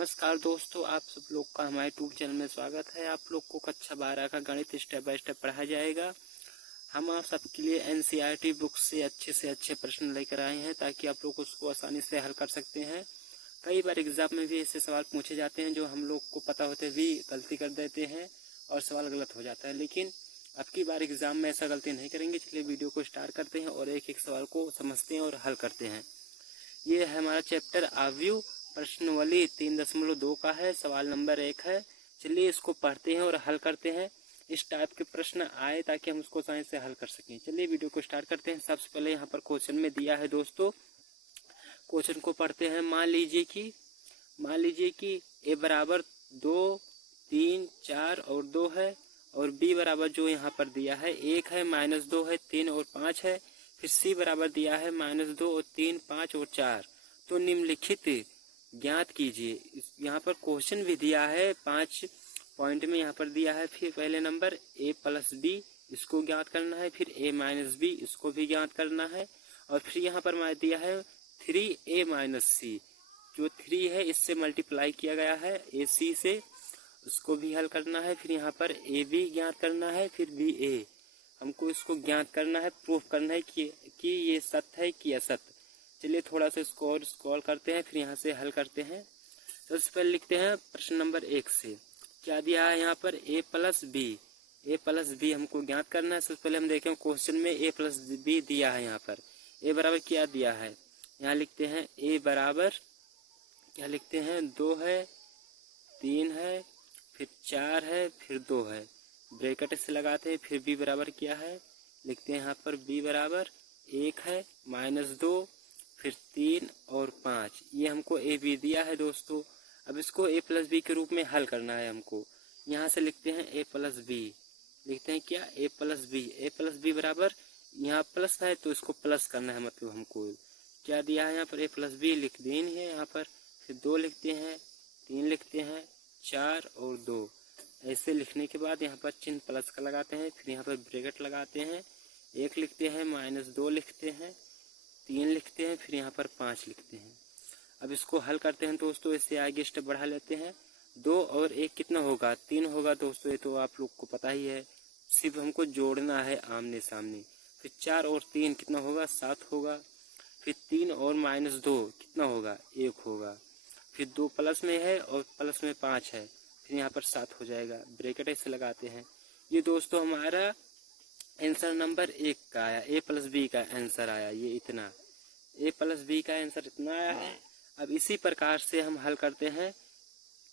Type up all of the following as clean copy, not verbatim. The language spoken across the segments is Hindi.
नमस्कार दोस्तों, आप सब लोग का हमारे यूट्यूब चैनल में स्वागत है। आप लोग को कक्षा 12 का गणित स्टेप बाय स्टेप पढ़ाया जाएगा। हम आप सबके लिए एनसीईआरटी बुक से अच्छे प्रश्न लेकर आए हैं ताकि आप लोग उसको आसानी से हल कर सकते हैं। कई बार एग्जाम में भी ऐसे सवाल पूछे जाते हैं जो हम लोग को पता होते भी गलती कर देते हैं और सवाल गलत हो जाता है, लेकिन अब की बार एग्जाम में ऐसा गलती नहीं करेंगे। चलिए वीडियो को स्टार्ट करते हैं और एक एक सवाल को समझते हैं और हल करते हैं। ये है हमारा चैप्टर आव्यूह, प्रश्नावली 3.2 का है। सवाल नंबर 1 है। चलिए इसको पढ़ते हैं और हल करते हैं। इस टाइप के प्रश्न आए ताकि हम उसको आसानी से हल कर सकें। चलिए वीडियो को स्टार्ट करते हैं। सबसे पहले यहाँ पर क्वेश्चन में दिया है दोस्तों, क्वेश्चन को पढ़ते हैं। मान लीजिए कि ए बराबर 2, 3, 4 और 2 है और बी बराबर जो यहाँ पर दिया है 1 है, -2 है, 3 और 5 है। फिर सी बराबर दिया है -2 और 3, 5 और 4। तो निम्नलिखित ज्ञात कीजिए। यहाँ पर क्वेश्चन भी दिया है 5 पॉइंट में यहाँ पर दिया है। फिर पहले नंबर a + b इसको ज्ञात करना है, फिर a - b इसको भी ज्ञात करना है, और फिर यहाँ पर दिया है 3a - c, जो 3 है इससे मल्टीप्लाई किया गया है ac से, उसको भी हल करना है। फिर यहाँ पर ab ज्ञात करना है, फिर ba हमको इसको ज्ञात करना है, प्रूफ करना है कि ये सत्य है कि असत्य। चलिए थोड़ा सा इसको और स्क्रॉल करते हैं, फिर यहाँ से हल करते हैं। तो सबसे पहले लिखते हैं प्रश्न नंबर 1 से। क्या दिया है यहाँ पर a + b हमको ज्ञात करना है। सबसे पहले हम देखें क्वेश्चन में a + b दिया है। यहाँ पर a बराबर क्या दिया है, यहाँ लिखते हैं a बराबर क्या लिखते हैं 2 है, 3 है, फिर 4 है, फिर 2 है, ब्रैकेट से लगाते हैं। फिर b बराबर क्या है, लिखते हैं यहाँ पर b बराबर 1 है, -2, फिर 3 और 5। ये हमको ए बी दिया है दोस्तों। अब इसको a + b के रूप में हल करना है हमको। यहाँ से लिखते हैं a + b, लिखते हैं क्या a + b बराबर, यहाँ प्लस है तो इसको प्लस करना है, मतलब हमको क्या दिया है यहाँ पर a + b लिख देनी है यहाँ पर। फिर 2 लिखते हैं, 3 लिखते हैं, 4 और 2। ऐसे लिखने के बाद यहाँ पर चिन्ह प्लस का लगाते हैं, फिर यहाँ पर ब्रैकेट लगाते हैं, 1 लिखते हैं, -2 लिखते हैं, 3 लिखते हैं, फिर यहाँ पर 5 लिखते हैं। अब इसको हल करते हैं दोस्तों। इससे आगे स्टेप बढ़ा लेते हैं। 2 और 1 कितना होगा, 3 होगा दोस्तों, ये तो आप लोग को पता ही है, सिर्फ हमको जोड़ना है आमने सामने। फिर 4 और 3 कितना होगा, 7 होगा। फिर 3 और -2 कितना होगा, 1 होगा। फिर 2 प्लस में है और प्लस में 5 है, फिर यहाँ पर 7 हो जाएगा। ब्रैकेट ऐसे लगाते हैं। ये दोस्तों हमारा आंसर नंबर 1 का आया, a + b का आंसर आया, ये इतना a + b का आंसर इतना आया है। अब इसी प्रकार से हम हल करते हैं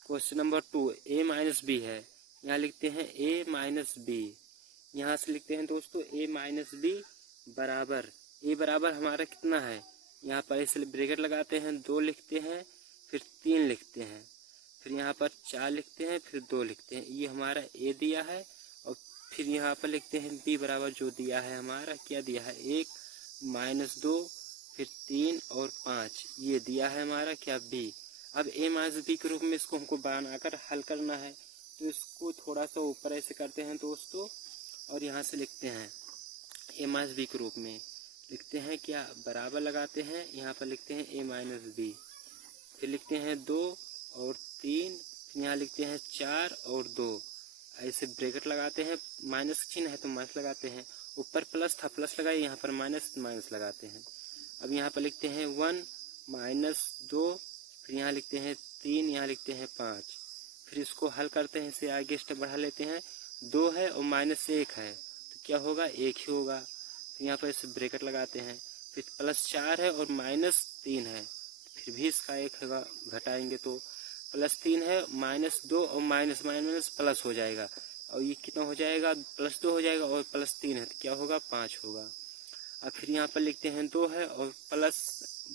क्वेश्चन नंबर 2। a - b है, यहाँ लिखते हैं a - b, यहाँ से लिखते हैं दोस्तों a - b बराबर, a बराबर हमारा कितना है, यहाँ पर इसलिए ब्रैकेट लगाते हैं, 2 लिखते हैं, फिर 3 लिखते हैं, फिर यहाँ पर 4 लिखते हैं, फिर 2 लिखते हैं। ये हमारा a दिया है। और फिर यहाँ पर लिखते हैं b बराबर जो दिया है हमारा, क्या दिया है 1 - 2, फिर 3 और 5, ये दिया है हमारा क्या b। अब a - b के रूप में इसको हमको बनाकर हल करना है, तो इसको थोड़ा सा ऊपर ऐसे करते हैं दोस्तों, और यहाँ से लिखते हैं a - b के रूप में, लिखते हैं क्या बराबर लगाते हैं, यहाँ पर लिखते हैं a - b, फिर लिखते हैं 2 और 3, फिर यहाँ लिखते हैं 4 और 2, ऐसे ब्रैकेट लगाते हैं, माइनस चिन्ह है तो माइनस लगाते हैं, ऊपर प्लस था प्लस लगाए, यहाँ पर माइनस लगाते हैं। अब यहाँ पर लिखते हैं 1 - 2, फिर यहाँ लिखते हैं 3, यहाँ लिखते हैं 5। फिर इसको हल करते हैं, इसे आगे स्टेप बढ़ा लेते हैं। 2 है और -1 है तो क्या होगा, 1 ही होगा। फिर यहाँ पर इसे ब्रैकेट लगाते हैं, फिर +4 है और -3 है, फिर भी इसका 1 होगा, घटाएंगे तो +3 है, -2 और माइनस प्लस हो जाएगा, और ये कितना हो जाएगा, +2 हो जाएगा, और +3 है तो क्या होगा, 5 होगा। अब फिर यहाँ पर लिखते हैं 2 है और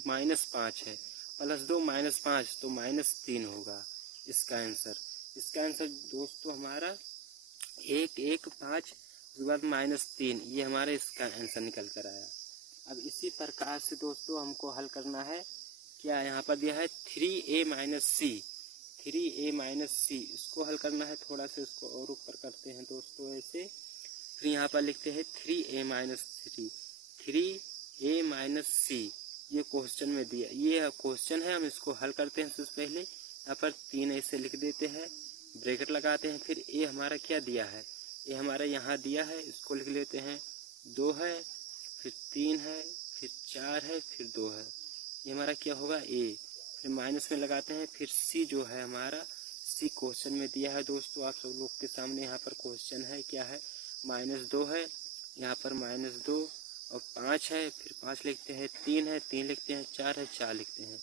-5 है, +2 -5 तो -3 होगा इसका आंसर। इसका आंसर दोस्तों हमारा 1 1 5 उसके बाद -3, ये हमारा इसका आंसर निकल कर आया। अब इसी प्रकार से दोस्तों हमको हल करना है। क्या यहाँ पर दिया है 3a - c, इसको हल करना है। थोड़ा सा इसको और ऊपर करते हैं दोस्तों ऐसे, फिर यहाँ पर लिखते हैं 3a - c, ये क्वेश्चन में दिया, ये क्वेश्चन है, हम इसको हल करते हैं। सबसे पहले यहाँ पर 3 ऐसे लिख देते हैं, ब्रैकेट लगाते हैं। फिर ए हमारा क्या दिया है, ए हमारा यहाँ दिया है, इसको लिख लेते हैं 2 है, फिर 3 है, फिर 4 है, फिर 2 है। ये हमारा क्या होगा ए। फिर माइनस में लगाते हैं। फिर सी जो है हमारा, सी क्वेश्चन में दिया है दोस्तों, आप सब लोग के सामने यहाँ पर क्वेश्चन है, क्या है, -2 है, यहाँ पर -2 और 5 है। फिर 5 लिखते हैं, 3 है, 3 लिखते हैं, 4 है, 4 लिखते हैं,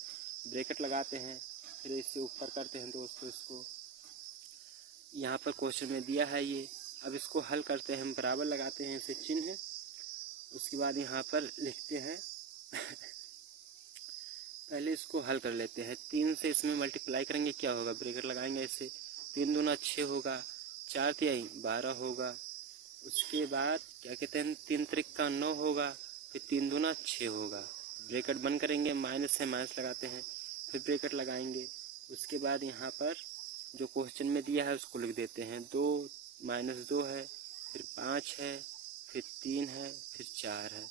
ब्रैकेट लगाते हैं। फिर इससे ऊपर करते हैं दोस्तों, इसको यहाँ पर क्वेश्चन में दिया है ये। अब इसको हल करते हैं, हम बराबर लगाते हैं इसे चिन्ह। उसके बाद यहाँ पर लिखते हैं पहले इसको हल कर लेते हैं। 3 से इसमें मल्टीप्लाई करेंगे, क्या होगा, ब्रैकेट लगाएंगे ऐसे, 3 दूना 6 होगा, 4 तिहाई 12 होगा। उसके बाद क्या कहते हैं, 3 त्रिक 9 होगा, फिर 3 दूना 6 होगा, ब्रैकेट बंद करेंगे, माइनस है माइनस लगाते हैं, फिर ब्रैकेट लगाएंगे। उसके बाद यहाँ पर जो क्वेश्चन में दिया है उसको लिख देते हैं, 2 -2 है, फिर 5 है, फिर 3 है, फिर 4 है,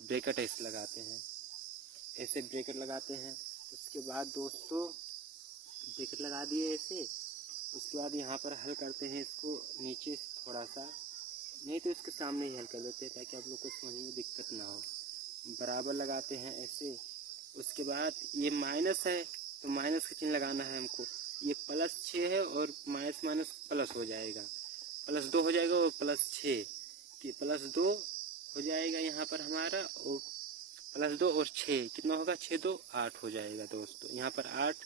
ब्रैकेट ऐसे लगाते हैं, ऐसे ब्रैकेट लगाते हैं। उसके बाद दोस्तों ब्रैकेट लगा दिए ऐसे। उसके बाद यहाँ पर हल करते हैं इसको नीचे थोड़ा सा, नहीं तो इसके सामने ही हल कर देते हैं ताकि आप लोग को समझने में दिक्कत ना हो। बराबर लगाते हैं ऐसे। उसके बाद ये माइनस है तो माइनस का चिन्ह लगाना है हमको। ये +6 है और माइनस माइनस प्लस हो जाएगा, +2 हो जाएगा और +6 कि +2 हो जाएगा यहाँ पर हमारा, और +2 और 6 कितना होगा, 6 2 8 हो जाएगा दोस्तों। यहाँ पर 8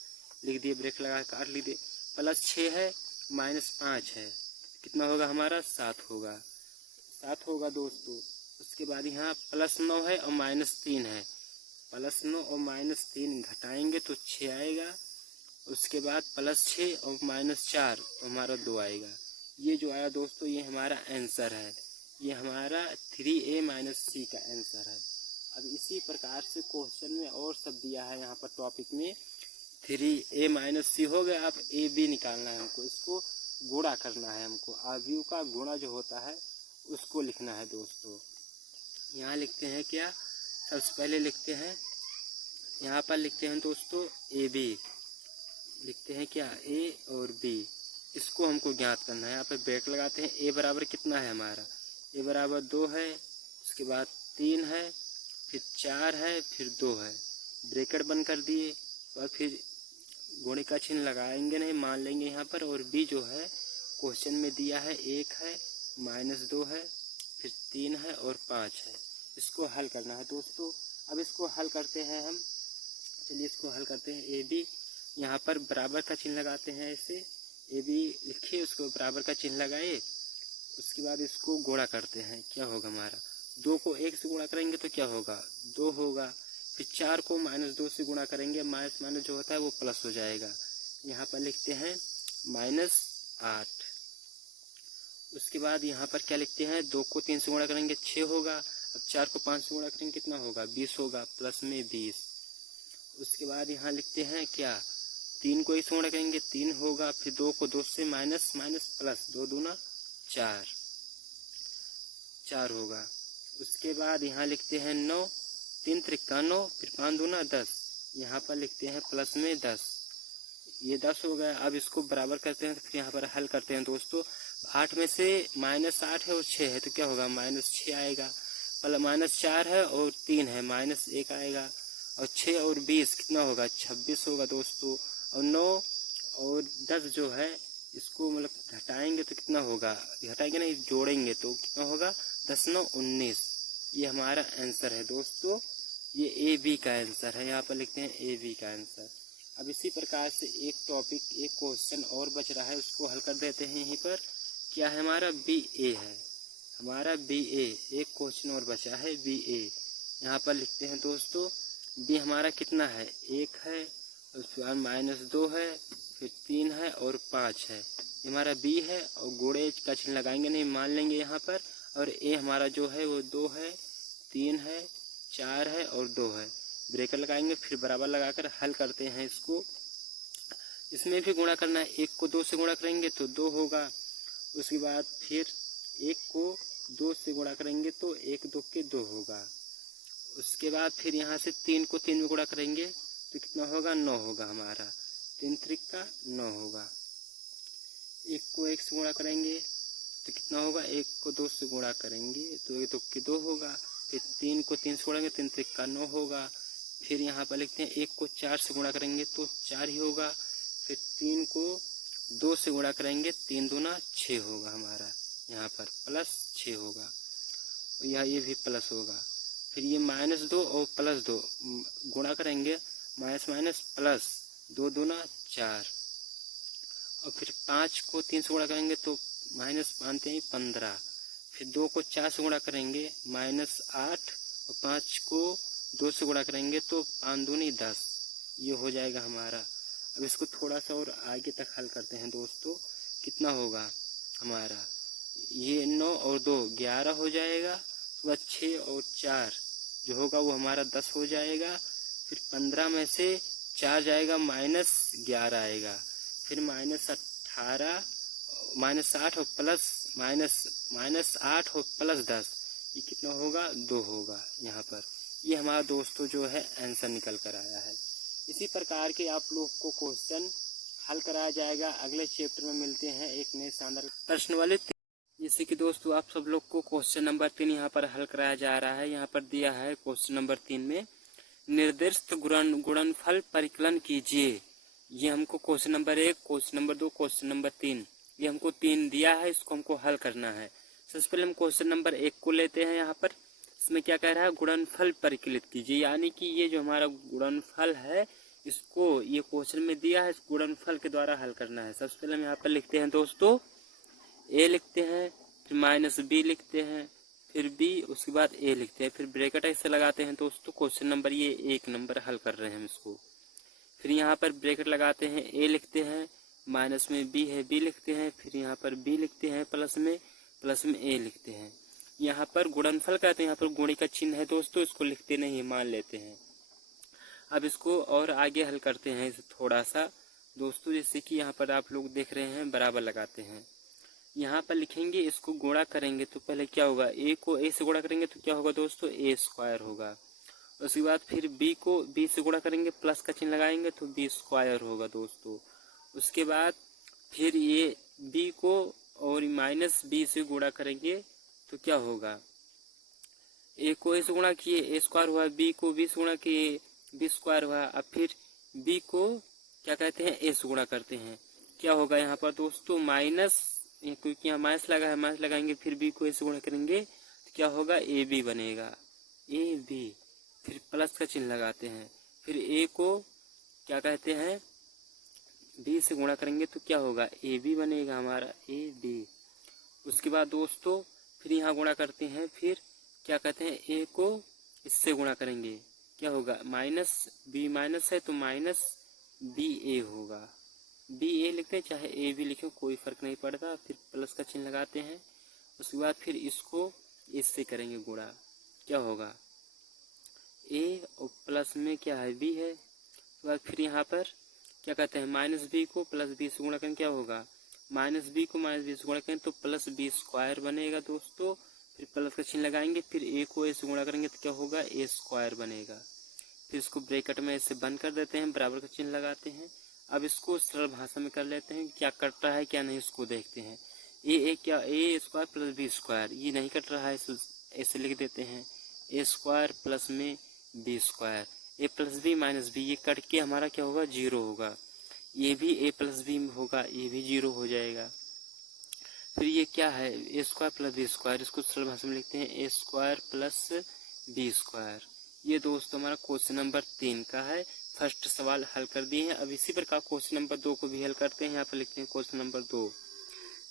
लिख दिए, ब्रेक लगा कर 8 लिख दिए। +6 है, -5 है, कितना होगा हमारा, 7 होगा, 7 होगा दोस्तों। उसके बाद यहाँ +9 है और -3 है, +9 और -3 घटाएंगे तो 6 आएगा। उसके बाद +6 और -4 तो हमारा 2 आएगा। ये जो आया दोस्तों ये हमारा आंसर है, ये हमारा 3a - c का आंसर है। अब इसी प्रकार से क्वेश्चन में और सब दिया है यहाँ पर टॉपिक में, 3a - c हो गया। अब a b निकालना है हमको, इसको गुणा करना है हमको, अवयव का गुणा जो होता है उसको लिखना है दोस्तों। यहाँ लिखते हैं क्या, सबसे पहले लिखते हैं, यहाँ पर लिखते हैं दोस्तों ए बी, लिखते हैं क्या, ए और बी, इसको हमको ज्ञात करना है। यहाँ पे ब्रैकेट लगाते हैं, ए बराबर कितना है हमारा, ए बराबर 2 है, उसके बाद 3 है, फिर 4 है, फिर 2 है, ब्रैकेट बंद कर दिए। और फिर गुणे का चिन्ह लगाएंगे नहीं, मान लेंगे यहाँ पर। और बी जो है क्वेश्चन में दिया है 1 है, -2 है, फिर 3 है और 5 है, इसको हल करना है दोस्तों। अब इसको हल करते हैं हम, चलिए इसको हल करते हैं। ए बी, यहाँ पर बराबर का चिन्ह लगाते हैं ऐसे, ए बी लिखिए, उसको बराबर का चिन्ह लगाए। उसके बाद इसको गुणा करते हैं, क्या होगा हमारा, 2 को 1 से गुणा करेंगे तो क्या होगा, 2 होगा। फिर 4 को -2 से गुणा करेंगे, माइनस माइनस जो होता है वो प्लस हो जाएगा। यहाँ पर लिखते हैं -8। उसके बाद यहाँ पर क्या लिखते हैं, 2 को 3 से गुणा करेंगे 6 होगा। अब 4 को 5 से गुणा करेंगे कितना होगा, 20 होगा, प्लस में 20। उसके बाद यहाँ लिखते हैं क्या, 3 को 1 से गुणा करेंगे 3 होगा, फिर 2 को 2 से माइनस माइनस प्लस, 2 दूना 4 होगा। उसके बाद यहाँ लिखते हैं 9, 3 त्रिका 9, फिर 5 दूना 10, यहाँ पर लिखते हैं प्लस में 10, ये 10 हो गया। अब इसको बराबर करते हैं, तो फिर यहाँ पर हल करते हैं दोस्तों। 8 में से -8 है और 6 है तो क्या होगा, -6 आएगा। -4 है और 3 है, -1 आएगा। और 6 और 20 कितना होगा, 26 होगा दोस्तों। और 9 और 10 जो है इसको मतलब घटाएंगे तो कितना होगा, घटाएंगे नहीं जोड़ेंगे तो कितना होगा, 10 9 19। ये हमारा आंसर है दोस्तों, ये ए बी का आंसर है। यहाँ पर लिखते हैं ए बी का आंसर। अब इसी प्रकार से एक टॉपिक, एक क्वेश्चन और बच रहा है, उसको हल कर देते हैं। यहीं पर क्या है हमारा, बी ए है, हमारा बी ए, एक क्वेश्चन और बचा है बी ए। यहाँ पर लिखते हैं दोस्तों, बी हमारा कितना है, 1 है, उसके बाद -2 है, फिर 3 है और 5 है, हमारा बी है। और गुणे का चिन्ह लगाएंगे नहीं, मान लेंगे यहाँ पर। और ए हमारा जो है वो 2 है, 3 है, 4 है और 2 है, ब्रेकर लगाएंगे, फिर बराबर लगाकर हल करते हैं इसको। इसमें भी गुणा करना है, 1 को 2 से गुणा करेंगे तो 2 होगा। उसके बाद फिर 1 को 2 से गुणा करेंगे तो 1 2 के 2 होगा। उसके बाद फिर यहाँ से 3 को 3 में गुणा करेंगे तो कितना होगा, 9 होगा हमारा। 3 त्रिका 9 होगा। 1 को 1 से गुणा करेंगे तो कितना होगा, 1 को 2 से गुणा करेंगे तो 1 के 2 होगा। फिर 3 को 3 से गुणा 3 त्रिका 9 होगा। फिर यहाँ पर लिखते हैं 1 को 4 से गुणा करेंगे तो 4 ही होगा। फिर 3 को 2 से गुणा करेंगे 3 दूना 6 होगा हमारा, यहाँ पर प्लस 6 होगा। यहाँ ये भी प्लस होगा। फिर ये -2 और +2 गुणा करेंगे, माइनस माइनस प्लस 2 दूना 4। और फिर 5 को 3 से गुणा करेंगे तो -15। फिर 2 को 4 से गुणा करेंगे -8 और 5 को 2 से गुणा करेंगे तो 5 दूनी 10। ये हो जाएगा हमारा। अब इसको थोड़ा सा और आगे तक हल करते हैं दोस्तों। कितना होगा हमारा, ये 9 और 2 11 हो जाएगा। उसके बाद 6 और 4 जो होगा वो हमारा 10 हो जाएगा। फिर 15 में से 4 जाएगा -11 आएगा। फिर -18 -8 और -8 और +10 ये कितना होगा, 2 होगा यहाँ पर। ये हमारा दोस्तों जो है आंसर निकल कर आया है। इसी प्रकार के आप लोग को क्वेश्चन हल कराया जाएगा। अगले चैप्टर में मिलते हैं एक नए शानदार प्रश्न वाले। जैसे कि दोस्तों आप सब लोग को क्वेश्चन नंबर 3 यहाँ पर हल कराया जा रहा है। यहाँ पर दिया है क्वेश्चन नंबर 3 में निर्दिष्ट गुणनफल परिकलन कीजिए। ये हमको question number 1, question number 2, question number 3, ये हमको 3 दिया है। इसको हमको हल करना है। सबसे पहले हम क्वेश्चन नंबर 1 को लेते हैं। यहाँ पर इसमें क्या कह रहा है, गुणनफल परिकलित कीजिए। यानी कि ये जो हमारा गुणनफल है इसको ये क्वेश्चन में दिया है, इस गुणनफल के द्वारा हल करना है। सबसे पहले हम यहाँ पर लिखते हैं दोस्तों a लिखते हैं, फिर -b लिखते हैं, फिर b, उसके बाद a लिखते हैं, फिर ब्रैकेट ऐसे लगाते हैं दोस्तों। क्वेश्चन नंबर ये 1 नंबर हल कर रहे हैं हम इसको। फिर यहाँ पर ब्रैकेट लगाते हैं, a लिखते हैं, माइनस में b है b लिखते हैं, फिर यहाँ पर b लिखते हैं, प्लस में a लिखते हैं। यहाँ पर गुणनफल कहते हैं, यहाँ पर गुणे का चिन्ह है दोस्तों, इसको लिखते नहीं मान लेते हैं। अब इसको और आगे हल करते हैं इसे थोड़ा सा दोस्तों। जैसे कि यहाँ पर आप लोग देख रहे हैं बराबर लगाते हैं। यहाँ पर लिखेंगे, इसको गुणा करेंगे तो पहले क्या होगा, a को a से गुणा करेंगे तो क्या होगा दोस्तों, a² होगा। उसके बाद फिर b को b से गुणा करेंगे, प्लस का चिन्ह लगाएंगे तो b² होगा दोस्तों। उसके बाद फिर ये b को और -b से गुणा करेंगे तो क्या होगा, a को a से गुणा किए a² हुआ, b को b से गुणा किए b² हुआ। अब फिर b को क्या कहते हैं, a से गुणा करते हैं, क्या होगा यहाँ पर दोस्तों माइनस, क्योंकि यहाँ माइनस लगा है, माइनस लगाएंगे, फिर b को a से गुणा करेंगे तो क्या होगा, ab बनेगा, ab। फिर प्लस का चिन्ह लगाते हैं, फिर a को क्या कहते हैं b से गुणा करेंगे तो क्या होगा, ab बनेगा हमारा, ab। उसके बाद दोस्तों फिर यहाँ गुणा करते हैं, फिर क्या कहते हैं a को इससे गुणा करेंगे, क्या होगा, -b माइनस है तो -ba होगा, ba लिखते हैं चाहे a भी लिखे कोई फर्क नहीं पड़ता। फिर प्लस का चिन्ह लगाते हैं। उसके बाद फिर इसको इससे करेंगे गुणा, क्या होगा, a और प्लस में क्या है b है। उसके बाद फिर यहाँ पर क्या कहते हैं -b को +b से गुणा करें, क्या होगा, -b को -b से गुणा करें तो +b² बनेगा दोस्तों। फिर प्लस का चिन्ह लगाएंगे, फिर a को a से गुणा करेंगे तो क्या होगा, a² बनेगा। फिर इसको ब्रैकेट में ऐसे बंद कर देते हैं, बराबर का चिन्ह लगाते हैं। अब इसको सरल भाषा में कर लेते हैं, क्या कट रहा है क्या नहीं इसको देखते हैं। क्या a² + b², ये नहीं कट रहा है, ऐसे लिख देते हैं a² प्लस में b², a + b - b, ये कट के हमारा क्या होगा, 0 होगा। ये भी a + b होगा, ये भी 0 हो जाएगा। फिर ये क्या है, a² + b², इसको सरल भाषा में लिखते हैं a² + b²। ये दोस्तों हमारा क्वेश्चन नंबर 3 का है। फर्स्ट सवाल हल कर दिए हैं। अब इसी प्रकार क्वेश्चन नंबर 2 को भी हल करते हैं। यहाँ पर लिखते हैं क्वेश्चन नंबर 2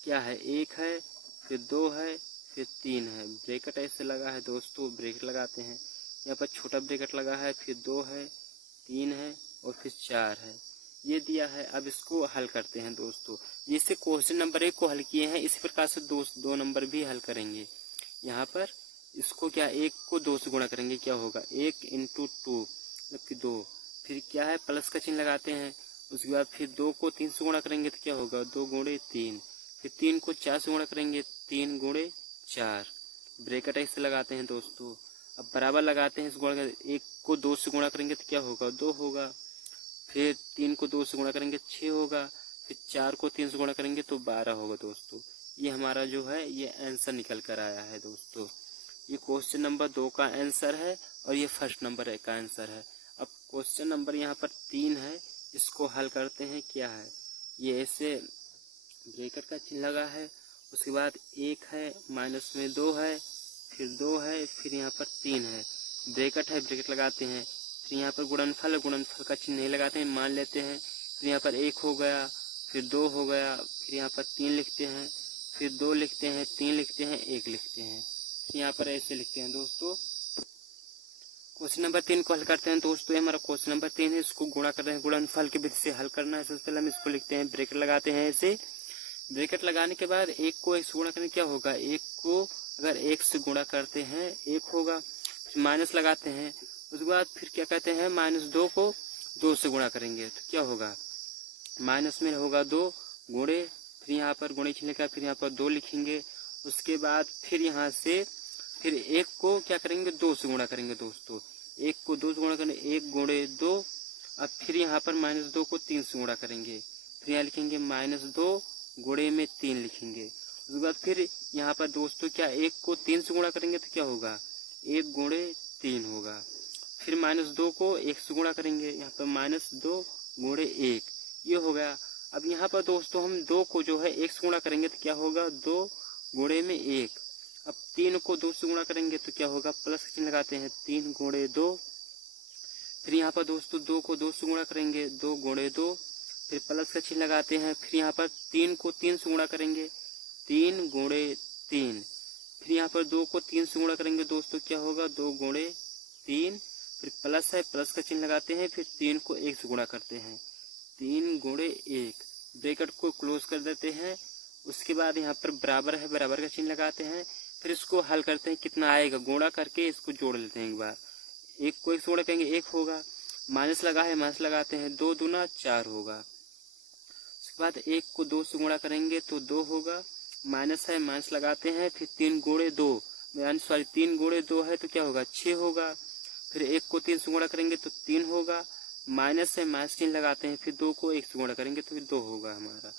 क्या है, 1 है, फिर 2 है, फिर 3 है। ब्रैकेट ऐसे लगा है दोस्तों, ब्रैकेट लगाते हैं, यहाँ पर छोटा ब्रैकेट लगा है, फिर 2 है, 3 है और फिर 4 है, ये दिया है। अब इसको हल करते हैं दोस्तों। जैसे क्वेश्चन नंबर 1 को हल किए हैं इसी प्रकार से 2 नंबर भी हल करेंगे। यहाँ पर इसको क्या, 1 को 2 से गुणा करेंगे, क्या होगा, 1 × 2 मतलब कि 2। फिर क्या है, प्लस का चिन्ह लगाते हैं। उसके बाद फिर 2 को 3 से गुणा करेंगे तो क्या होगा, 2 × 3। फिर 3 को 4 से गुणा करेंगे, 3 × 4। ब्रैकेट ऐसे लगाते हैं दोस्तों। अब बराबर लगाते हैं इस गुणा, 1 को 2 से गुणा करेंगे तो क्या होगा, 2 होगा। फिर 3 को 2 से गुणा करेंगे 6 होगा, फिर 4 को 3 से गुणा करेंगे तो 12 होगा दोस्तों। ये हमारा जो है ये आंसर निकल कर आया है दोस्तों। ये क्वेश्चन नंबर 2 का आंसर है और ये फर्स्ट नंबर का आंसर है। अब क्वेश्चन नंबर यहाँ पर 3 है, इसको हल करते हैं। क्या है ये, ऐसे ब्रैकेट का चिन्ह लगा है, उसके बाद 1 है, माइनस में 2 है, फिर 2 है, फिर यहाँ पर 3 है, ब्रैकेट है, ब्रैकेट लगाते हैं, फिर यहाँ पर गुणनफल, गुणनफल का चिन्ह नहीं लगाते हैं, मान लेते हैं। फिर यहाँ पर 1 हो गया, फिर 2 हो गया, फिर यहाँ पर 3 लिखते हैं, फिर 2 लिखते हैं, 3 लिखते हैं, 1 लिखते हैं, फिर यहाँ पर ऐसे लिखते हैं दोस्तों। क्वेश्चन नंबर 3 को हल करते हैं दोस्तों। हमारा क्वेश्चन नंबर 3 है, इसको गुणा कर रहे हैं, गुणनफल के विधि से हल करना है। सबसे पहले हम इसको लिखते हैं, ब्रैकेट लगाते हैं ऐसे। ब्रैकेट लगाने के बाद 1 को 1 से गुणा करें, क्या होगा, 1 को अगर 1 से गुणा करते हैं 1 होगा, फिर माइनस लगाते हैं, उसके बाद फिर क्या कहते हैं, -2 को 2 से गुणा करेंगे तो क्या होगा, माइनस में होगा 2 गुणे, फिर यहाँ पर गुणे चिन्ह का, फिर यहाँ पर 2 लिखेंगे। उसके बाद फिर यहाँ से फिर 1 को क्या करेंगे, 2 से गुणा करेंगे दोस्तों। 1 को 2 से गुणा करेंगे, 1 गुणे 2। अब फिर यहाँ पर -2 को 3 से गुणा करेंगे, फिर यहाँ लिखेंगे -2 गुणे में 3 लिखेंगे। उसके बाद फिर यहाँ पर दोस्तों क्या, 1 को 3 से गुणा करेंगे तो क्या होगा, 1 गुणे 3 होगा। फिर -2 को 1 से गुणा करेंगे, यहाँ पर -2 गुणे 1, ये हो गया। अब यहाँ पर दोस्तों हम 2 को जो है 1 से गुणा करेंगे तो क्या होगा, 2 गुणे में 1। अब 3 को 2 से गुणा करेंगे तो क्या होगा, प्लस का चिन्ह लगाते हैं, 3 गुणे 2। फिर यहाँ पर दोस्तों 2 को 2 से गुणा करेंगे, 2 गुणे 2, फिर प्लस का चिन्ह लगाते हैं। फिर यहाँ पर 3 को 3 से गुणा करेंगे, 3 गुणे 3। फिर यहाँ पर 2 को 3 से गुणा करेंगे दोस्तों, क्या होगा, 2 गुणे 3, फिर प्लस है, प्लस का चिन्ह लगाते हैं, फिर 3 को 1 से गुणा करते हैं, 3 गुणे 1, ब्रैकेट को क्लोज कर देते हैं। उसके बाद यहाँ पर बराबर है, बराबर का चिन्ह लगाते हैं, फिर इसको हल करते हैं, कितना आएगा, गुणा करके इसको जोड़ लेते हैं एक बार। 1 को 1 से गुणा करेंगे 1 होगा, माइनस लगा है, माइनस लगाते हैं, 2 दूना 4 होगा। उसके बाद 1 को 2 से गुणा करेंगे तो 2 होगा, माइनस है, माइनस लगाते हैं, फिर 3 गुणे 2, 3 गुणे 2 है तो क्या होगा, 6 होगा। फिर 1 को 3 से गुणा करेंगे तो 3 होगा, माइनस है, माइनस चिन्ह लगाते हैं, फिर 2 को 1 से गुणा करेंगे तो 2 होगा हमारा।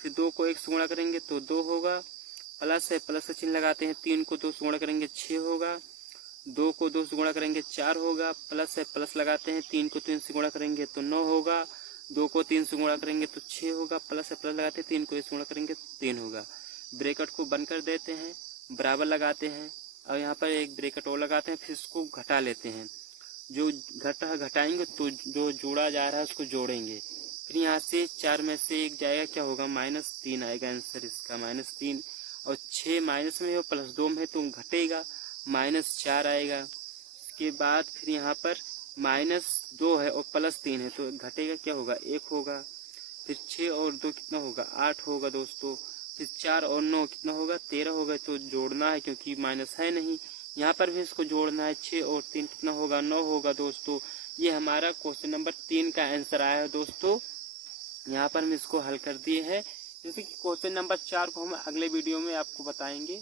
फिर 2 को 1 से गुणा करेंगे तो 2 होगा, प्लस है, प्लस का चिन्ह लगाते हैं, 3 को 2 से गुणा करेंगे 6 होगा, 2 को 2 से गुणा करेंगे 4 होगा, प्लस है, प्लस लगाते हैं, 3 को 3 से गुणा करेंगे तो 9 होगा, 2 को 3 से गुणा करेंगे तो 6 होगा, प्लस है, प्लस लगाते हैं, 3 को 1 से गुणा करेंगे तो 3 होगा। ब्रैकेट को बंद कर देते हैं, बराबर लगाते हैं, और यहाँ पर एक ब्रैकेट और लगाते हैं, फिर इसको घटा लेते हैं। जो घटाएंगे तो जो जोड़ा जा रहा है उसको जोड़ेंगे। फिर यहाँ से 4 में से 1 जाएगा, क्या होगा, -3 आएगा आंसर इसका, -3। और 6 माइनस में है, +2 में है तो घटेगा, -4 आएगा। उसके बाद फिर यहाँ पर -2 है और +3 है तो घटेगा, क्या होगा, 1 होगा। फिर 6 और 2 कितना होगा, 8 होगा दोस्तों। फिर 4 और 9 कितना होगा, 13 होगा। तो जोड़ना है क्योंकि माइनस है नहीं, यहाँ पर भी इसको जोड़ना है। 6 और 3 कितना होगा, 9 होगा दोस्तों। ये हमारा क्वेश्चन नंबर 3 का आंसर आया है दोस्तों। यहाँ पर हम इसको हल कर दिए हैं। जैसे कि क्वेश्चन नंबर 4 को हम अगले वीडियो में आपको बताएंगे।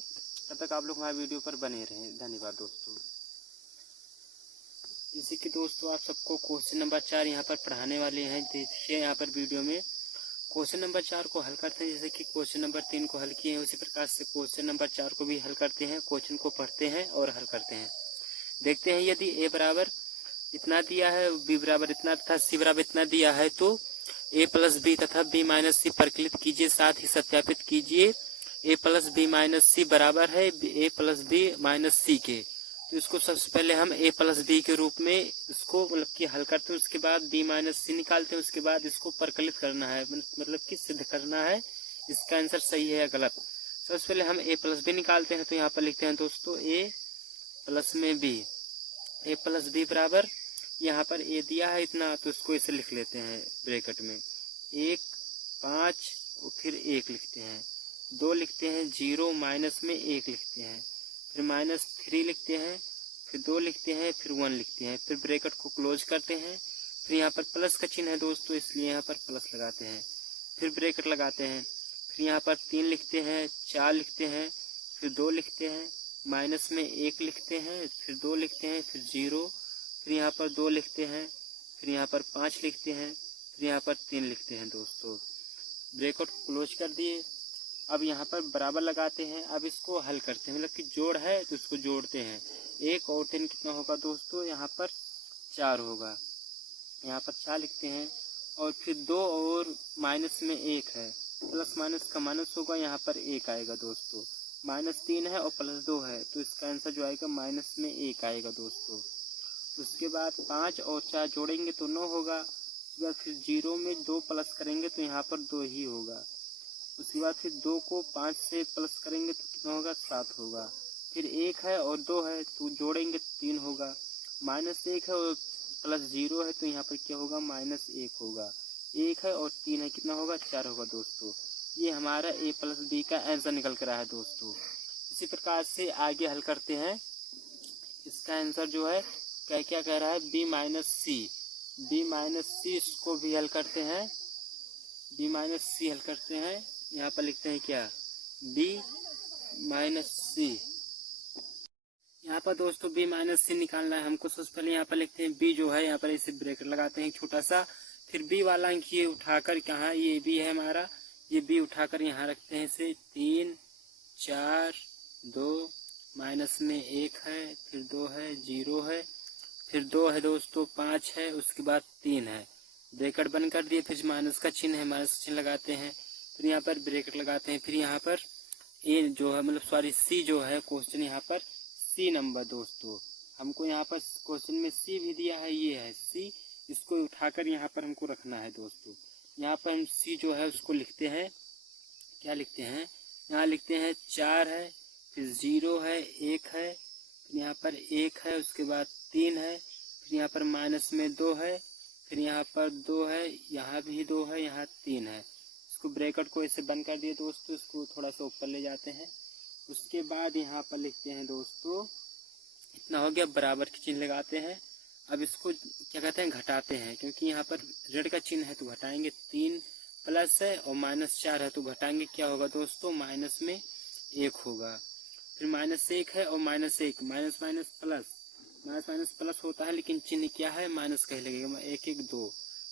तब तक आप लोग हमारे वीडियो पर बने रहें। धन्यवाद दोस्तों। जैसे कि दोस्तों आप सबको क्वेश्चन नंबर 4 यहाँ पर पढ़ाने वाले हैं। देखिए यहाँ पर वीडियो में क्वेश्चन नंबर 4 को हल करते हैं। जैसे कि क्वेश्चन नंबर 3 को हल किए हैं, उसी प्रकार से क्वेश्चन नंबर 4 को भी हल करते हैं। क्वेश्चन को पढ़ते हैं और हल करते हैं। देखते हैं, यदि a बराबर इतना दिया है, b बराबर इतना तथा c बराबर इतना दिया है तो a प्लस बी तथा b माइनस सी परिकलित कीजिए, साथ ही सत्यापित कीजिए a प्लस बी माइनस सी बराबर है a प्लस बी माइनस सी के। तो इसको सबसे पहले हम a प्लस बी के रूप में इसको मतलब कि हल करते हैं। उसके बाद b माइनस सी निकालते हैं। उसके बाद इसको परिकलित करना है, मतलब कि सिद्ध करना है इसका आंसर सही है या गलत। सबसे पहले हम a प्लस बी निकालते हैं। तो यहाँ पर लिखते हैं दोस्तों a प्लस में b, a प्लस बी बराबर, यहाँ पर a दिया है इतना तो इसको इसे लिख लेते हैं ब्रैकेट में 1 5 और फिर 1 लिखते हैं, 2 लिखते हैं, 0 माइनस में 1 लिखते हैं, फिर -3 लिखते हैं, फिर 2 लिखते हैं, फिर 1 लिखते हैं, फिर ब्रैकेट को क्लोज करते हैं। फिर यहाँ पर प्लस का चिन्ह है दोस्तों, इसलिए यहाँ पर प्लस लगाते हैं, फिर ब्रैकेट लगाते हैं। फिर यहाँ पर 3 लिखते हैं, 4 लिखते हैं, फिर 2 लिखते हैं, माइनस में 1 लिखते हैं, फिर 2 लिखते हैं, फिर 0, फिर यहाँ पर 2 लिखते हैं, फिर यहाँ पर 5 लिखते हैं, फिर यहाँ पर 3 लिखते हैं दोस्तों। ब्रैकेट को क्लोज कर दिए। अब यहाँ पर बराबर लगाते हैं। अब इसको हल करते हैं, मतलब कि जोड़ है तो इसको जोड़ते हैं। 1 और 3 कितना होगा दोस्तों, यहाँ पर 4 होगा। यहाँ पर 4 लिखते हैं और फिर 2 और माइनस में 1 है, प्लस माइनस का माइनस होगा, यहाँ पर 1 आएगा दोस्तों। -3 है और +2 है तो इसका आंसर जो आएगा -1 आएगा दोस्तों। उसके बाद 5 और 4 जोड़ेंगे तो 9 होगा। उसके बाद फिर 0 में 2 प्लस करेंगे तो यहाँ पर 2 ही होगा। उसके बाद फिर 2 को 5 से प्लस करेंगे तो कितना होगा, 7 होगा। फिर 1 है और 2 है तो जोड़ेंगे 3 होगा। -1 है और +0 है तो यहाँ पर क्या होगा, -1 होगा। 1 है और 3 है, कितना होगा, 4 होगा दोस्तों। ये हमारा A + B का आंसर निकल कर आया है दोस्तों। इसी प्रकार से आगे हल करते हैं। इसका आंसर जो है क्या कह रहा है, B - C इसको भी हल करते हैं। B - C हल करते हैं। यहाँ पर लिखते हैं क्या, B - C। यहाँ पर दोस्तों B - C निकालना है हमको। सबसे पहले यहाँ पर लिखते हैं B जो है, यहाँ पर इसे ब्रैकेट लगाते हैं छोटा सा। फिर B वाला अंक ये उठाकर, कहाँ, ये B है हमारा, ये B उठाकर यहाँ रखते हैं इसे। 3 4 2 माइनस में 1 है, फिर 2 है, 0 है, फिर 2 है दोस्तों, 5 है, उसके बाद 3 है। ब्रैकेट बंद कर दिए। फिर माइनस का चिन्ह है, माइनस का चिन्ह लगाते हैं। फिर यहाँ पर ब्रैकेट लगाते हैं। फिर यहाँ पर ए जो है, मतलब सॉरी C जो है, क्वेश्चन यहाँ पर C नंबर दोस्तों, हमको यहाँ पर क्वेश्चन में C भी दिया है, ये है C। इसको उठाकर यहाँ पर हमको रखना है दोस्तों। यहाँ पर हम C जो है उसको लिखते हैं, क्या लिखते हैं, यहाँ लिखते हैं 4 है, फिर 0 है, 1 है, फिर यहाँ पर 1 है, उसके बाद 3 है, फिर यहाँ पर माइनस में 2 है, फिर यहाँ पर 2 है, यहाँ भी 2 है, यहाँ 3 है। इसको ब्रैकेट को ऐसे बंद कर दिए दोस्तों। इसको थोड़ा सा ऊपर ले जाते हैं। उसके बाद यहाँ पर लिखते हैं दोस्तों, इतना हो गया, बराबर की चिन्ह लगाते हैं। अब इसको क्या कहते हैं, घटाते हैं, क्योंकि यहाँ पर ऋण का चिन्ह है तो घटाएंगे। 3 प्लस है और -4 है तो घटाएंगे, क्या होगा दोस्तों, माइनस में 1 होगा। फिर -1 है और -1, minus minus plus, minus minus plus होता है लेकिन चिन्ह क्या है, माइनस का ही लगेगा। 1 1 2,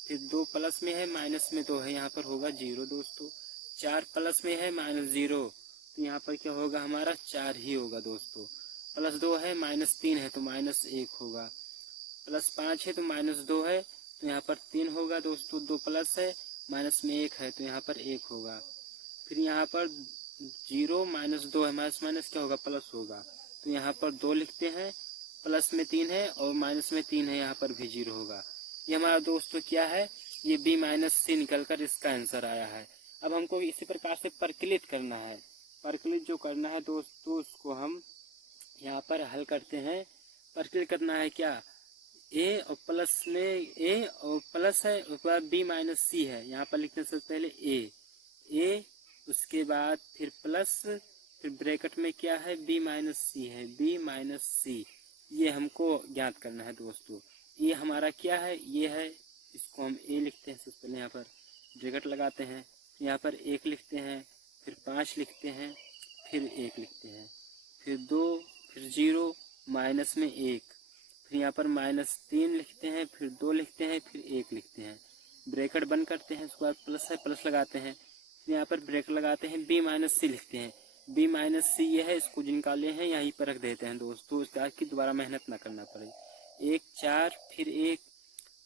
फिर 2 प्लस में है, माइनस में 2 है, यहाँ पर होगा 0 दोस्तों। 4 प्लस में है, -0 तो यहाँ पर क्या होगा, हमारा 4 ही होगा दोस्तों। +2 है, -3 है तो -1 होगा। +5 है तो -2 है तो यहाँ पर 3 होगा दोस्तों। 2 प्लस है, माइनस में 1 है तो यहाँ पर 1 होगा। फिर यहाँ पर 0 -2 है, माइनस माइनस क्या होगा, प्लस होगा तो यहाँ पर 2 लिखते हैं। प्लस में 3 है और माइनस में 3 है, यहाँ पर भी 0 होगा। ये हमारा दोस्तों क्या है, ये B - C निकल कर इसका आंसर आया है। अब हमको इसी प्रकार से परिकलित करना है। परिकलित जो करना है दोस्तों, उसको हम यहाँ पर हल करते हैं। परिकलित करना है क्या, A और प्लस में A और प्लस है, उसके बाद B - C है। यहाँ पर लिखने से पहले A, उसके बाद फिर प्लस, फिर ब्रैकेट में क्या है, B - C है, B - C। ये हमको ज्ञात करना है दोस्तों। ये हमारा क्या है, ये है, इसको हम A लिखते हैं। सबसे पहले यहाँ पर ब्रैकेट लगाते हैं, यहाँ पर 1 लिखते हैं, फिर 5 लिखते हैं, फिर 1 लिखते हैं, फिर 2, फिर 0, माइनस में 1, फिर यहाँ पर -3 लिखते हैं, फिर 2 लिखते हैं, फिर 1 लिखते हैं। ब्रैकेट बंद करते हैं। उसके बाद प्लस है, प्लस लगाते हैं, फिर यहाँ पर ब्रैकेट लगाते हैं। B - C लिखते हैं। B - C ये है, इसको निकाले हैं, यहीं पर रख देते हैं दोस्तों, ताकि दोबारा मेहनत ना करना पड़े। 1 4, फिर 1,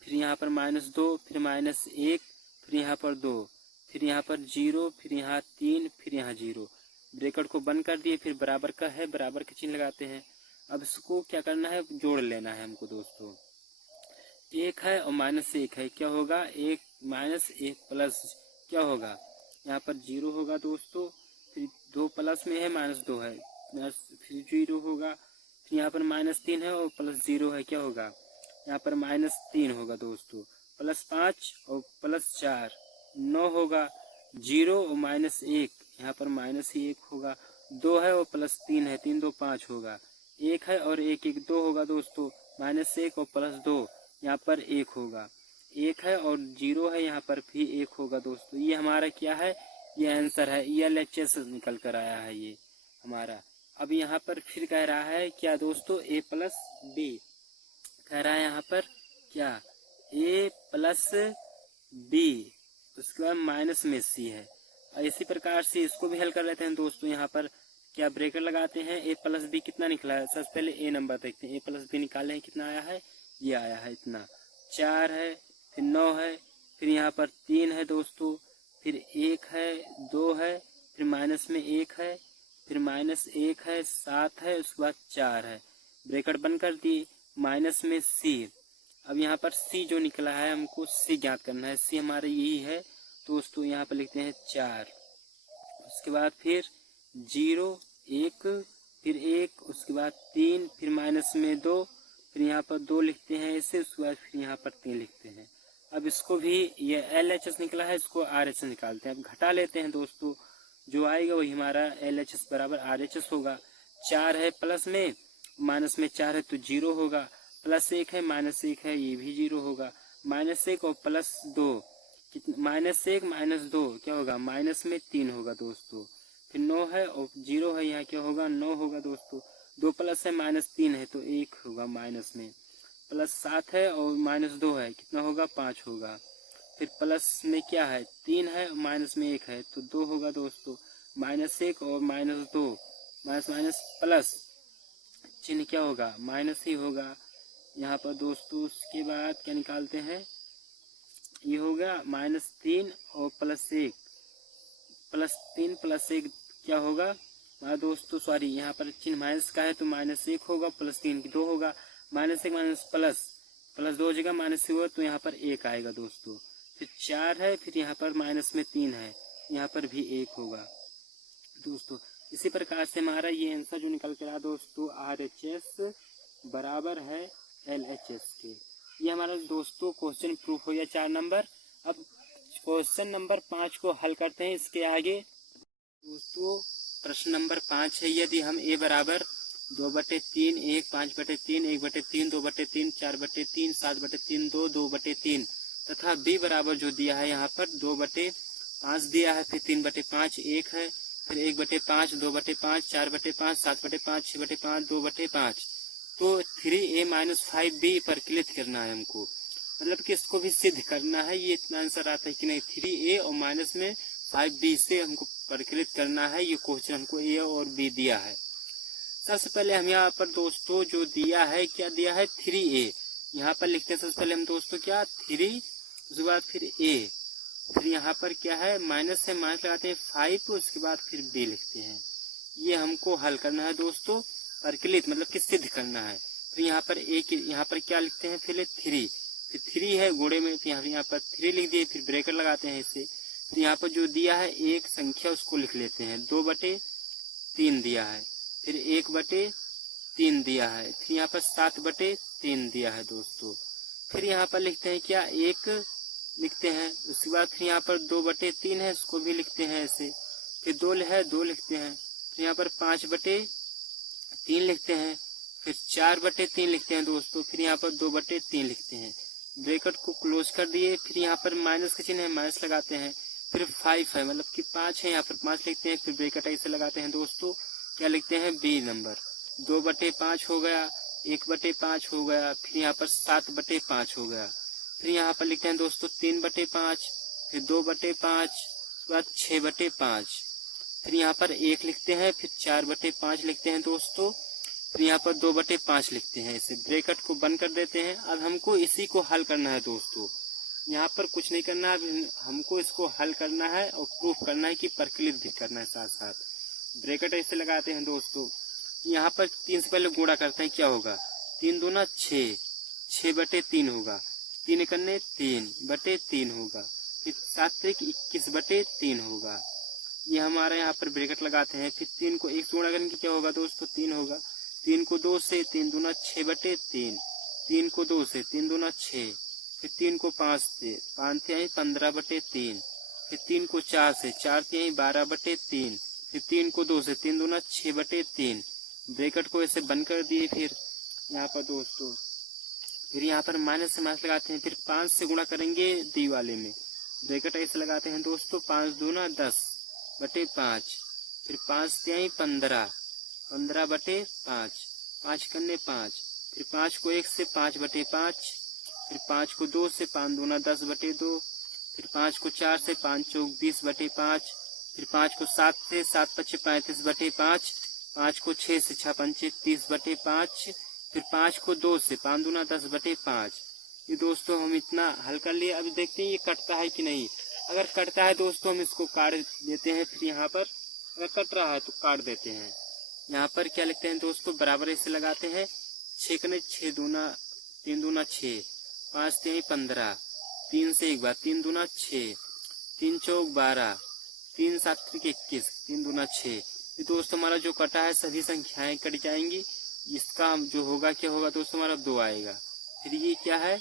फिर यहाँ पर -2, फिर -1, फिर यहाँ पर 2, फिर यहाँ पर 0, फिर यहाँ 3, फिर यहाँ 0। ब्रैकेट को बंद कर दिए। फिर बराबर का है, बराबर के चिन्ह लगाते हैं। अब इसको क्या करना है, जोड़ लेना है हमको दोस्तों। 1 है और -1 है, क्या होगा, 1 -1 प्लस क्या होगा, यहाँ पर 0 होगा दोस्तों। फिर 2 प्लस में है, -2 है, फिर 0 होगा। फिर यहाँ पर -3 है और +0 है, क्या होगा, यहाँ पर -3 होगा दोस्तों। +5 और +4 9 होगा। 0 और -1, यहाँ पर -1 होगा। 2 है और +3 है, 3 2 5 होगा। 1 है और 1 1 2 होगा दोस्तों। -1 और +2, यहाँ पर 1 होगा। 1 है और 0 है, यहाँ पर भी 1 होगा दोस्तों। ये हमारा क्या है, ये आंसर है, ये लेक्चर से निकल कर आया है ये हमारा। अब यहाँ पर फिर कह रहा है क्या दोस्तों, A + B कह रहा है यहाँ पर क्या, A + बी, उसके बाद माइनस में सी है। और इसी प्रकार से इसको भी हल कर लेते हैं दोस्तों। यहाँ पर क्या ब्रेकेट लगाते हैं, ए प्लस बी कितना निकला है, सबसे पहले ए नंबर देखते हैं। ए प्लस बी निकाले हैं, कितना आया है, ये आया है इतना, 4 है, फिर 9 है, फिर यहाँ पर 3 है दोस्तों, फिर 1 है, 2 है, फिर माइनस में 1 है, फिर माइनस 1 है, 7 है, उसके बाद 4 है। ब्रेकेट बंद कर दिए, माइनस में सी। अब यहाँ पर सी जो निकला है, हमको सी ज्ञात करना है। सी हमारा यही है दोस्तों, यहाँ पर लिखते हैं 4। उसके बाद फिर 0, 1, फिर 1, उसके बाद 3, फिर माइनस में 2, फिर यहाँ पर 2 लिखते हैं ऐसे, उसके बाद फिर यहाँ पर 3 लिखते हैं। अब इसको भी, ये LHS निकला है, इसको RHS निकालते हैं। अब घटा लेते हैं दोस्तों, जो आएगा वही हमारा LHS बराबर RHS होगा। 4 है प्लस में, माइनस में 4 है तो 0 होगा, प्लस 1 है, माइनस 1 है, ये भी 0 होगा। माइनस 1 और प्लस 2 माइनस 1 माइनस 2 क्या होगा, माइनस में 3 होगा दोस्तों। फिर 9 है और 0 है, यहाँ क्या होगा, 9 होगा दोस्तों। 2 प्लस है, माइनस 3 है तो 1 होगा माइनस में। प्लस 7 है और माइनस 2 है, कितना होगा, 5 होगा। फिर प्लस में क्या है, 3 है, माइनस में 1 है तो 2 होगा दोस्तों। माइनस 1 और माइनस 2, माइनस माइनस प्लस, चिन्ह क्या होगा, माइनस ही होगा यहाँ पर दोस्तों। उसके बाद क्या निकालते हैं, ये हो गया -3 और +1, +3 +1 क्या होगा हमारा दोस्तों, सॉरी यहाँ पर चिन्ह माइनस का है तो -1 होगा, +3 2 होगा, -1 माइनस प्लस 2 हो जाएगा, माइनस से हुआ तो यहाँ पर 1 आएगा दोस्तों। फिर 4 है, फिर यहाँ पर माइनस में 3 है, यहाँ पर भी 1 होगा दोस्तों। इसी प्रकार से हमारा ये आंसर जो निकल के रहा दोस्तों, RHS बराबर है LHS के। ये हमारा दोस्तों क्वेश्चन प्रूफ हो गया 4 नंबर। अब क्वेश्चन नंबर 5 को हल करते हैं। इसके आगे दोस्तों प्रश्न नंबर 5 है, यदि हम a बराबर 2/3 1 5/3 1/3 2/3 4/3 7/3 2 2/3 तथा b बराबर जो दिया है यहाँ पर 2/5 दिया है, फिर 3/5 1 है, फिर 1/5 2/5 4/5 7/5 6/5 2/5 तो 3a - 5b परिकलित करना है हमको, मतलब कि इसको भी सिद्ध करना है। ये इतना आंसर आता है कि नहीं, 3a और माइनस में 5b से हमको परिकलित करना है। ये क्वेश्चन हमको a और b दिया है। सबसे पहले हम यहाँ पर दोस्तों जो दिया है, क्या दिया है, 3a, यहाँ पर लिखते हैं सबसे पहले हम दोस्तों क्या, 3, उसके बाद फिर a, फिर यहाँ पर क्या है, माइनस से माइनस लगाते हैं 5, उसके बाद फिर b लिखते हैं। ये हमको हल करना है दोस्तों, परिकलित मतलब कि सिद्ध करना है। फिर यहाँ पर एक, यहाँ पर क्या लिखते हैं, पहले 3, फिर 3 है गोड़े में, फिर यहाँ पर 3 लिख दिए, फिर ब्रेकेट लगाते हैं इसे। फिर यहाँ पर जो दिया है एक संख्या उसको लिख लेते हैं, 2/3 दिया है, फिर 1/3 दिया है, फिर यहाँ पर 7/3 दिया है दोस्तों। फिर यहाँ पर लिखते हैं क्या, 1 लिखते हैं, उसके बाद फिर यहाँ पर 2/3 है, उसको भी लिखते हैं ऐसे, फिर 2 है 2 लिखते हैं, फिर यहाँ पर 5/3 लिखते हैं, फिर 4/3 लिखते हैं दोस्तों, फिर यहाँ पर 2/3 लिखते हैं। ब्रैकेट को क्लोज कर दिए, फिर यहाँ पर माइनस का चिन्ह है, माइनस लगाते हैं, फिर 5 है मतलब कि 5 है, यहाँ पर 5 लिखते हैं, फिर ब्रैकेट ऐसे लगाते हैं दोस्तों, क्या लिखते हैं, बी नंबर। 2/5 हो गया, 1/5 हो गया, फिर यहाँ पर 7/5 हो गया, फिर यहाँ पर लिखते हैं दोस्तों 3/5, फिर 2/5, उसके बाद 6/5, फिर यहाँ पर 1 लिखते हैं, फिर 4/5 लिखते हैं दोस्तों, फिर यहाँ पर 2/5 लिखते हैं। इसे ब्रैकेट को बंद कर देते हैं। अब हमको इसी को हल करना है दोस्तों, यहाँ पर कुछ नहीं करना है, हमको इसको हल करना है और प्रूफ करना है कि परिकलित भी करना है साथ साथ। ब्रैकेट ऐसे लगाते हैं दोस्तों, यहाँ पर 3 से पहले गुणा करते हैं, क्या होगा, 3 दूना 6, 6/3 होगा, 3 करने 3/3 होगा, फिर 7 21/3 होगा। ये हमारा यहाँ पर ब्रैकेट लगाते हैं, फिर 3 को 1 से गुणा करेंगे क्या होगा दोस्तों, 3 होगा, 3 को 2 से, 3 दूना 6/3, 3 को 2 से, 3 दूना 6, फिर 3 को 5 से, 5 तिहाई 15/3, फिर 3 को 4 से, 4 तिहाई 12/3, फिर 3 को 2 से, 3 दूना 6/3। ब्रैकेट को ऐसे बंद कर दिए। फिर यहाँ पर दोस्तों फिर यहाँ पर माइनस से माइनस लगाते हैं, फिर 5 से गुणा करेंगे डी वाले में, ब्रैकेट ऐसे लगाते हैं दोस्तों, 5 दूना 10/5, फिर 5 तिहाई 15, 15/5, 5 करने 5, फिर 5 को 1 से 5/5, फिर 5 को 2 से, 5 दूना 10/2, फिर 5 को 4 से, 5 चौक 20/5, फिर 5 को 7 से, 7 पच्चे 35/5, 5 को 6 से, 6 पंचे 30/5, फिर 5 को 2 से, 5 दूना 10/5। ये दोस्तों हम इतना हल कर लिए। अब देखते हैं ये कटता है कि नहीं। अगर कटता है दोस्तों हम इसको काट देते हैं। फिर यहाँ पर अगर कट रहा है तो काट देते हैं। यहाँ पर क्या लिखते हैं दोस्तों, बराबर ऐसे लगाते हैं। 6 कने 6 दूना 3 दूना 6, 5 3 15, 3 से एक बार 3 दूना 6, 3 चौक 12, 3 7 21, 3 दूना 6। ये दोस्तों हमारा जो कटा है सभी संख्याएं कट जाएंगी। इसका जो होगा क्या होगा दोस्तों, हमारा 2 आएगा। फिर ये क्या है,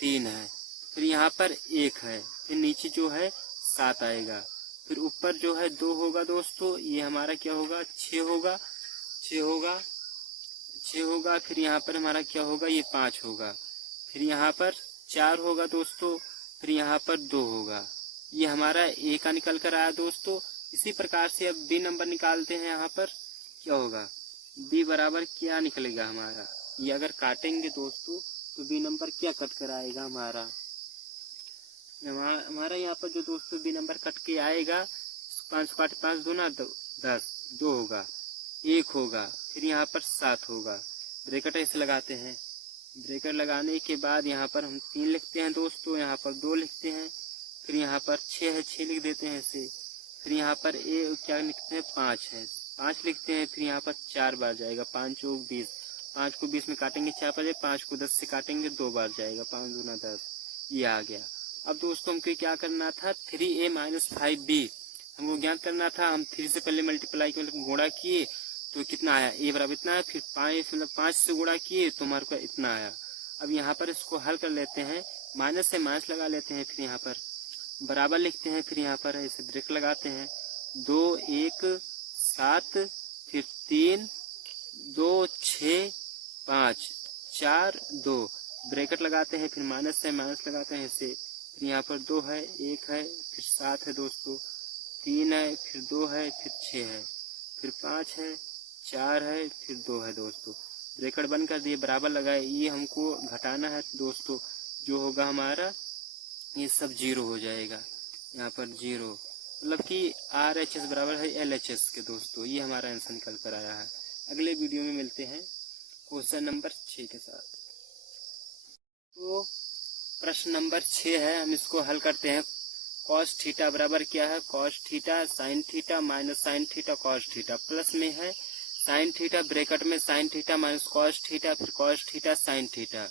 3 है। फिर यहाँ पर 1 है। फिर नीचे जो है 7 आएगा। फिर ऊपर जो है 2 होगा दोस्तों। ये हमारा क्या होगा, 6 होगा, 6 होगा, 6 होगा। फिर यहाँ पर हमारा क्या होगा, ये 5 होगा। फिर यहाँ पर 4 होगा दोस्तों। फिर यहाँ पर 2 होगा। ये हमारा ए का निकल कर आया दोस्तों। इसी प्रकार से अब बी नंबर निकालते हैं। यहाँ पर क्या होगा, बी बराबर क्या निकलेगा हमारा। ये अगर काटेंगे दोस्तों तो बी नंबर क्या कट कर आएगा हमारा यहाँ पर जो दोस्तों बी नंबर कट के आएगा, 5 काट 5 दूना 10, 2 होगा, 1 होगा। फिर यहाँ पर 7 होगा। ब्रैकेट ऐसे लगाते हैं। ब्रैकेट लगाने के बाद यहाँ पर हम 3 लिखते हैं दोस्तों, यहाँ पर 2 लिखते हैं। फिर यहाँ पर 6 है, 6 लिख देते हैं ऐसे। फिर यहाँ पर ए क्या लिखते हैं, 5 है, 5 लिखते हैं। फिर यहाँ पर 4 बार जाएगा, 5 चौक 20, 5 को 20 में काटेंगे 4 बजे, 5 को 10 से काटेंगे 2 बार जाएगा, 5 दूना 10। ये आ गया। अब दोस्तों हमको क्या करना था, 3a - 5b हमको ज्ञात करना था। हम 3 से पहले मल्टीप्लाई मतलब गुणा किए तो कितना आया, a बराबर इतना है। फिर 5 से गुणा किए तो हमारे को इतना आया। अब यहाँ पर इसको हल कर लेते हैं, माइनस से माइनस लगा लेते हैं। फिर यहाँ पर बराबर लिखते हैं। फिर यहाँ पर ऐसे ब्रेक लगाते हैं, 2 1 7, फिर 3 2 6 5 4 2 ब्रैकेट लगाते हैं। फिर माइनस से माइनस लगाते हैं ऐसे। फिर यहाँ पर 2 है, 1 है, फिर 7 है दोस्तों, 3 है, फिर 2 है, फिर 6 है, फिर 5 है, 4 है, फिर 2 है दोस्तों। ब्रैकेट बंद कर दिए, बराबर लगाए। ये हमको घटाना है दोस्तों, जो होगा हमारा ये सब 0 हो जाएगा। यहाँ पर 0 मतलब कि RHS बराबर है LHS के दोस्तों। ये हमारा आंसर निकल कर आया है। अगले वीडियो में मिलते हैं क्वेश्चन नंबर 6 के साथ। तो प्रश्न नंबर 6 है, हम इसको हल करते हैं। कॉस थीटा बराबर क्या है, cos theta sine theta minus sine theta cos theta, plus में है साइन थीटा, ब्रैकेट में sine theta minus cos theta, फिर cos theta sine theta.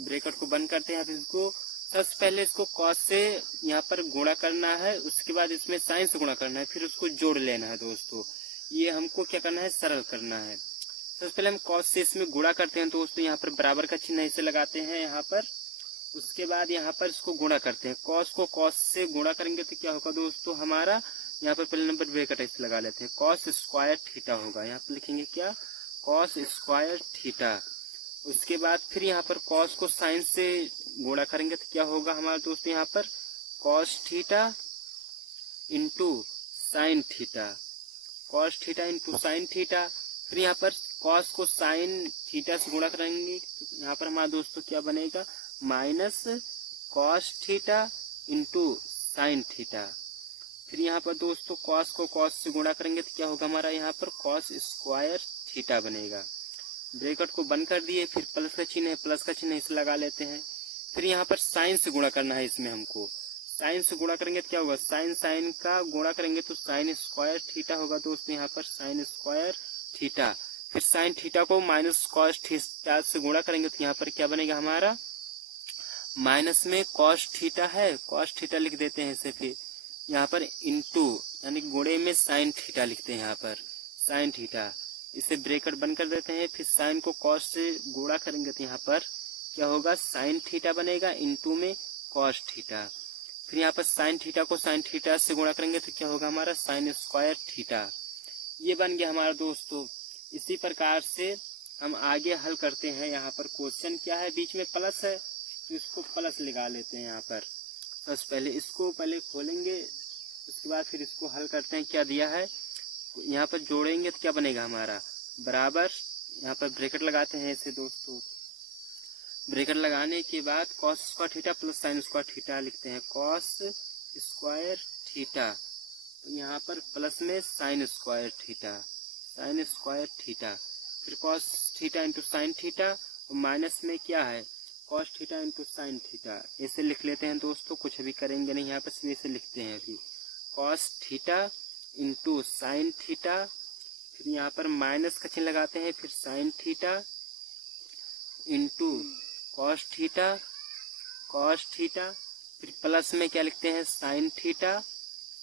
Bracket को बंद करते हैं। फिर इसको सबसे पहले इसको कॉस से यहाँ पर गुणा करना है, उसके बाद इसमें साइन से गुणा करना है, फिर उसको जोड़ लेना है दोस्तों। ये हमको क्या करना है, सरल करना है। सबसे पहले हम कॉस से इसमें गुणा करते हैं दोस्तों। यहाँ पर बराबर का चिन्ह ऐसे लगाते हैं यहाँ पर। उसके बाद यहाँ पर इसको गुणा करते हैं। कॉस को कॉस से गुणा करेंगे तो क्या होगा दोस्तों हमारा, यहाँ पर पहले नंबर ब्रैकेट ऐसे लगा लेते हैं, कॉस स्क्वायर थीटा होगा। यहाँ पर लिखेंगे क्या, कॉस स्क्वायर थीटा। उसके बाद फिर यहाँ पर कॉस को साइन से गुणा करेंगे तो क्या होगा हमारा दोस्तों, यहाँ पर cos theta into sine theta, cos theta into sine theta. फिर यहाँ पर कॉस को साइन थीटा से गुणा करेंगे तो यहाँ पर हमारा दोस्तों क्या बनेगा, minus cos theta into sine theta. फिर यहाँ पर दोस्तों कॉस को कॉस से गुणा करेंगे तो क्या होगा हमारा, यहाँ पर कॉस स्क्वायर थीटा बनेगा। ब्रैकेट को बंद कर दिए। फिर प्लस का चिन्ह है, प्लस का चिन्ह इसे लगा लेते हैं। फिर यहाँ पर साइन से गुणा करना है। इसमें हमको साइन से गुणा करेंगे तो क्या होगा, साइन साइन का गुणा करेंगे तो साइन स्क्वायर थीटा होगा दोस्तों। यहाँ पर साइन स्क्वायर थीटा। फिर साइन थीटा को माइनस कॉस थीटा से गुणा करेंगे तो यहाँ पर क्या बनेगा हमारा, माइनस में कॉस थीटा है, कॉस थीटा लिख देते हैं इसे। फिर यहाँ पर इंटू यानी गुणे में साइन थीटा लिखते हैं यहाँ पर, साइन थीटा। इसे ब्रैकेट बंद कर देते हैं। फिर साइन को कॉस से गुणा करेंगे तो यहाँ पर क्या होगा, साइन थीटा बनेगा इंटू में कॉस थीटा। फिर यहाँ पर साइन थीटा को साइन थीटा से गुणा करेंगे तो क्या होगा हमारा, साइन स्क्वायर थीटा। ये बन गया हमारा दोस्तों। इसी प्रकार से हम आगे हल करते हैं। यहाँ पर क्वेश्चन क्या है, बीच में प्लस है तो इसको प्लस लगा लेते हैं यहाँ पर। बस पहले इसको पहले खोलेंगे, उसके बाद फिर इसको हल करते हैं। क्या दिया है, यहाँ पर जोड़ेंगे तो क्या बनेगा हमारा, बराबर यहाँ पर ब्रैकेट लगाते हैं ऐसे दोस्तों, ब्रैकेट लगाने के बाद cos square theta plus sign square theta लिखते हैं, कॉस स्क्वायर थीटा, तो यहाँ पर प्लस में sine square theta, sine square theta, फिर cos theta into sine theta, और माइनस में क्या है cos theta into sine theta. ऐसे लिख लेते हैं दोस्तों, कुछ भी करेंगे नहीं यहाँ पर, सिर्फ ऐसे लिखते हैं अभी, cos theta into sine theta, फिर यहाँ पर माइनस का चिन्ह लगाते हैं, फिर sine theta into cos theta, cos theta, फिर प्लस में क्या लिखते हैं साइन थीटा,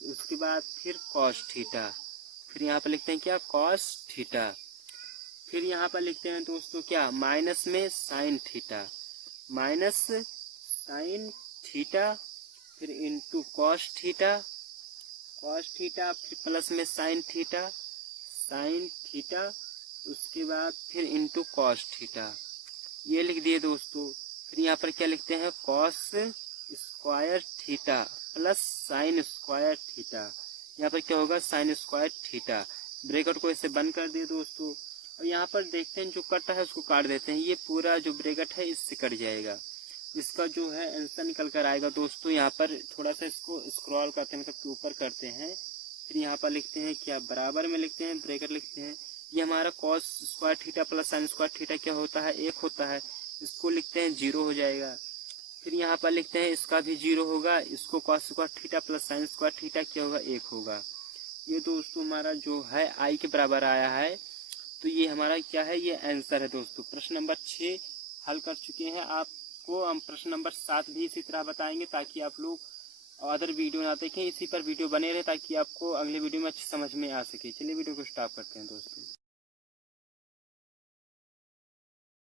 उसके बाद फिर कॉस थीटा, फिर यहाँ पर लिखते हैं क्या कॉस थीटा, फिर यहाँ पर लिखते हैं दोस्तों क्या माइनस में sine theta, minus sine theta, फिर into cos theta, cos theta, फिर प्लस में साइन थीटा, साइन थीटा, उसके बाद फिर इंटू कॉस थीटा, ये लिख दिए दोस्तों। फिर यहाँ पर क्या लिखते हैं cos square theta plus sign square theta, यहाँ पर क्या होगा साइन स्क्वायर थीटा। ब्रैकेट को ऐसे बंद कर दिए दोस्तों, और यहाँ पर देखते हैं जो कट है उसको काट देते हैं, ये पूरा जो ब्रैकेट है इससे कट जाएगा, इसका जो है आंसर निकल कर आएगा दोस्तों। यहाँ पर थोड़ा सा इसको स्क्रॉल करते हैं, मतलब ऊपर करते हैं, फिर यहाँ पर लिखते हैं क्या बराबर में लिखते हैं, ब्रैकेट लिखते हैं, ये हमारा cos square theta plus sign square theta क्या होता है 1 होता है, इसको लिखते हैं 0 हो जाएगा। फिर यहाँ पर लिखते हैं इसका भी 0 होगा, इसको cos square theta plus sign square theta क्या होगा 1 होगा। ये दोस्तों हमारा जो है आई के बराबर आया है, तो ये हमारा क्या है ये आंसर है दोस्तों। प्रश्न नंबर 6 हल कर चुके हैं, आपको हम प्रश्न नंबर 7 भी इसी तरह बताएंगे ताकि आप लोग अदर वीडियो ना देखें, इसी पर वीडियो बने रहे ताकि आपको अगले वीडियो में अच्छी समझ में आ सके। चलिए वीडियो को स्टॉप करते हैं दोस्तों।